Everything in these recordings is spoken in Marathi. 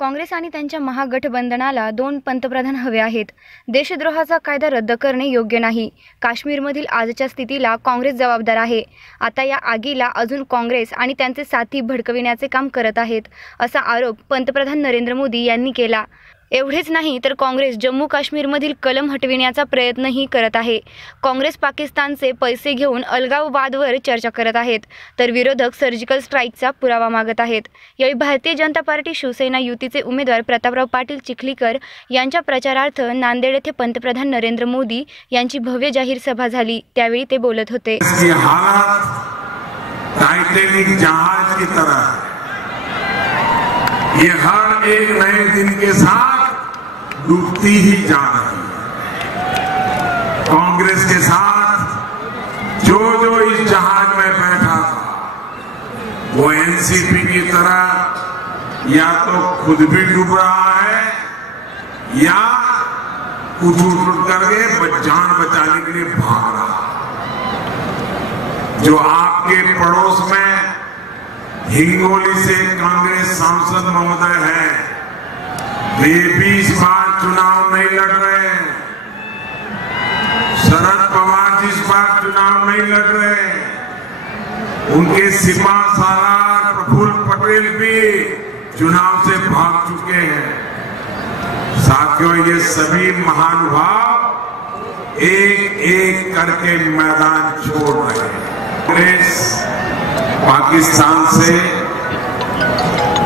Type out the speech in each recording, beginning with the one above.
काँग्रेस आणि त्यांच्या महागठबंधनाला दोन पंतप्रधान हवे आहेत. देशद्रोहाचा कायदा रद्द करणे योग्य नाही. काश्मीरमधील आजच्या स्थितीला काँग्रेस जबाबदार आहे. आता या आगीला अजून काँग्रेस आणि त्यांचे साथी भडकविण्याचे काम करत आहेत असा आरोप पंतप्रधान नरेंद्र मोदी यांनी केला. एवढेच नाही तर काँग्रेस जम्मू काश्मीरमधील कलम हटविण्याचा प्रयत्नही करत आहे. काँग्रेस पाकिस्तानचे पैसे घेऊन अलगाववादवर चर्चा करत आहेत तर विरोधक सर्जिकल स्ट्राईकचा पुरावा मागत आहेत. यावेळी भारतीय जनता पार्टी शिवसेना युतीचे उमेदवार प्रतापराव पाटील चिखलीकर यांच्या प्रचारार्थ नांदेड येथे पंतप्रधान नरेंद्र मोदी यांची भव्य जाहीर सभा झाली. त्यावेळी ते बोलत होते. टाइटेनिक जहाज की तरह ये हर एक नए दिन के साथ ڈوبتی ہی جا رہی ہے کانگریس کے ساتھ جو جو اس جہاز میں بیٹھا تھا، وہ این سی پی کی طرح یا تو خود بھی ڈوب رہا ہے یا کچھ اٹھ اٹھ کر کے جان بچانے کے لیے بھاگ رہا۔ جو آپ کے پڑوس میں ہنگولی سے کانگریس سانسد مہودے ہے یہ بیس بار چناؤ نہیں لڑ رہے ہیں شرد پوار جس بار چناؤ نہیں لڑ رہے ہیں ان کے سپا سالار پرفل پٹیل بھی چناؤ سے بھاگ چکے ہیں ساتھیوں یہ سبھی مہانوبھاؤ ایک ایک کر کے میدان چھوڑ رہے ہیں پاکستان سے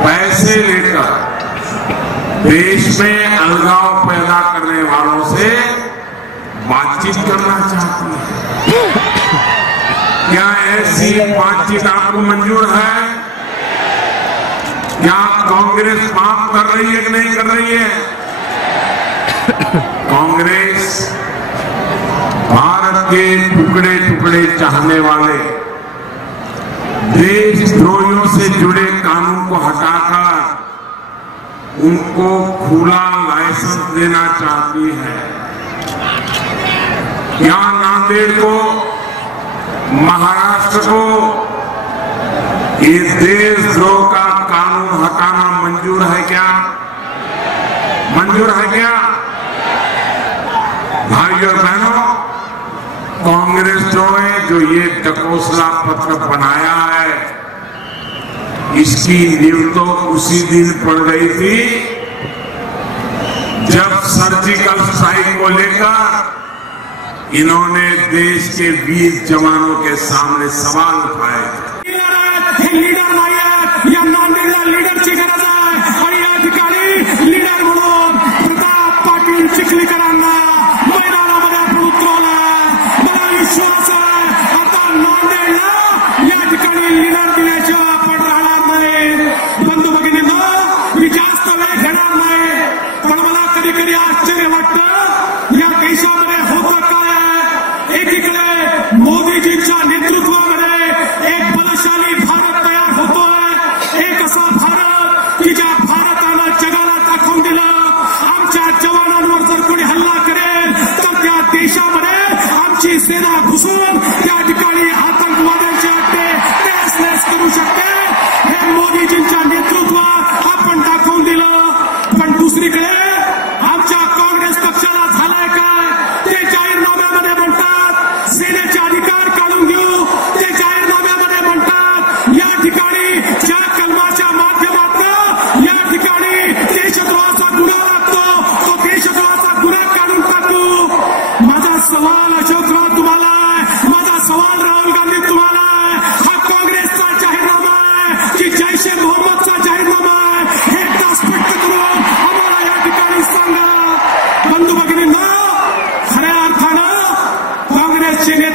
پیسے لے کر دیش میں الگاؤں پیدا کرنے والوں سے بات چیت کرنا چاہتی ہے کیا ایسی بات چیت آپ کو منظور ہے؟ کیا کانگریس معاف کر رہی ہے کہ نہیں کر رہی ہے؟ کانگریس بھارت کے ٹکڑے ٹکڑے چاہنے والے دیش دروہیوں سے جڑے قانون کو ہٹا کر ان کو کھلا لائسنس دینا چاہتی ہے یہاں ناندیڑ کو مہاراشٹر کو یہ دیش دو کا قانون ہٹانا منظور ہے کیا منظور ہے کیا بھائی اور بہنوں کانگریس جو ہے جو یہ ڈکوسلا پتر بنایا ہے اس کی نیو تو اسی دن پڑ گئی تھی۔ جب سرجیکل اسٹرائک کو لے کر انہوں نے دیش کے بیس جوانوں کے سامنے سوال اٹھائے۔ تھے Chandra Kumar.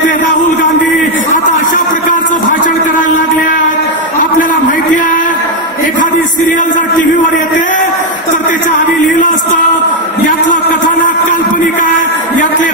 नेते राहुल गांधी आता अशा प्रकारचं भाषण करायला लागले आहेत आपल्याला माहिती आहे एखादी सिरियल जर टीव्हीवर येते तर त्याच्या आधी लिहिलं असतं यातलं कथानक काल्पनिक आहे यातले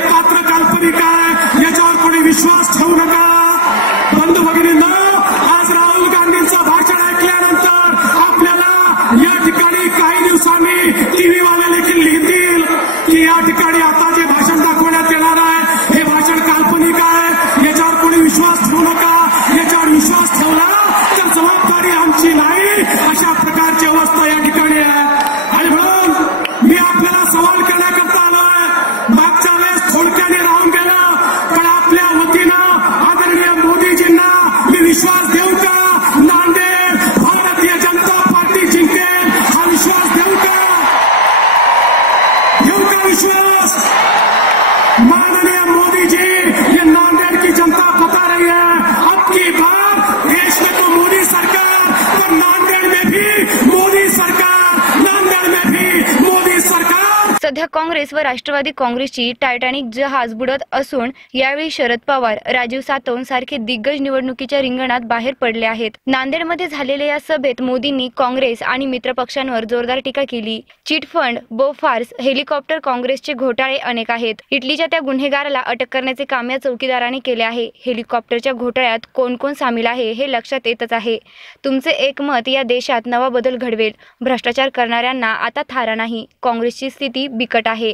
सध्या काँग्रेस व राष्ट्रवादी काँग्रेसची टायटॅनिक जहाज बुडत असून यावेळी शरद पवार राजीव सातव सारखे दिग्गज निवडणुकीच्या रिंगणात बाहेर पडले आहेत. नांदेडमध्ये झालेल्या या सभेत मोदींनी काँग्रेस आणि मित्रपक्षांवर जोरदार टीका केली. चिटफंड बोफार्स हेलिकॉप्टर काँग्रेसचे घोटाळे अनेक आहेत. इटलीच्या त्या गुन्हेगाराला अटक करण्याचे काम या चौकीदाराने केले आहे. हेलिकॉप्टरच्या घोटाळ्यात कोण कोण सामील आहे हे लक्षात येतच आहे. तुमचे एक मत या देशात नवा बदल घडवेल. भ्रष्टाचार करणाऱ्यांना आता थारा नाही. काँग्रेसची स्थिती बिकट کٹ ہے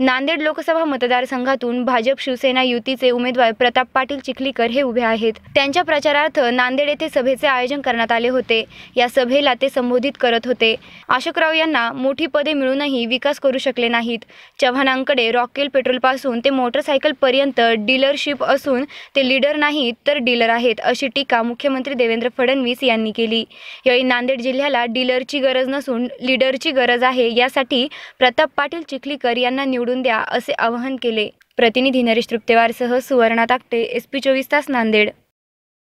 नांदेड लोकसभा मतदारसंघातून भाजप शिवसेना युतीचे उमेदवार प्रताप पाटील चिखलीकर हे उभे आहेत. त्यांच्या प्रचारार्थ नांदेड येथे सभेचे आयोजन करण्यात आले होते. या सभेला ते संबोधित करत होते. अशोकराव यांना मोठी पदे मिळूनही विकास करू शकले नाहीत. चव्हाणांकडे रॉकेल पेट्रोलपासून ते मोटरसायकलपर्यंत डीलरशिप असून ते लीडर नाहीत तर डीलर आहेत अशी टीका मुख्यमंत्री देवेंद्र फडणवीस यांनी केली. यावेळी नांदेड जिल्ह्याला डीलरची गरज नसून लीडरची गरज आहे यासाठी प्रताप पाटील चिखलीकर यांना निवडून द्या असे आवाहन केले. प्रतिनिधी नरेश तृप्तेवारसह सुवर्णा ताकटे एस पी चोवीस तास नांदेड.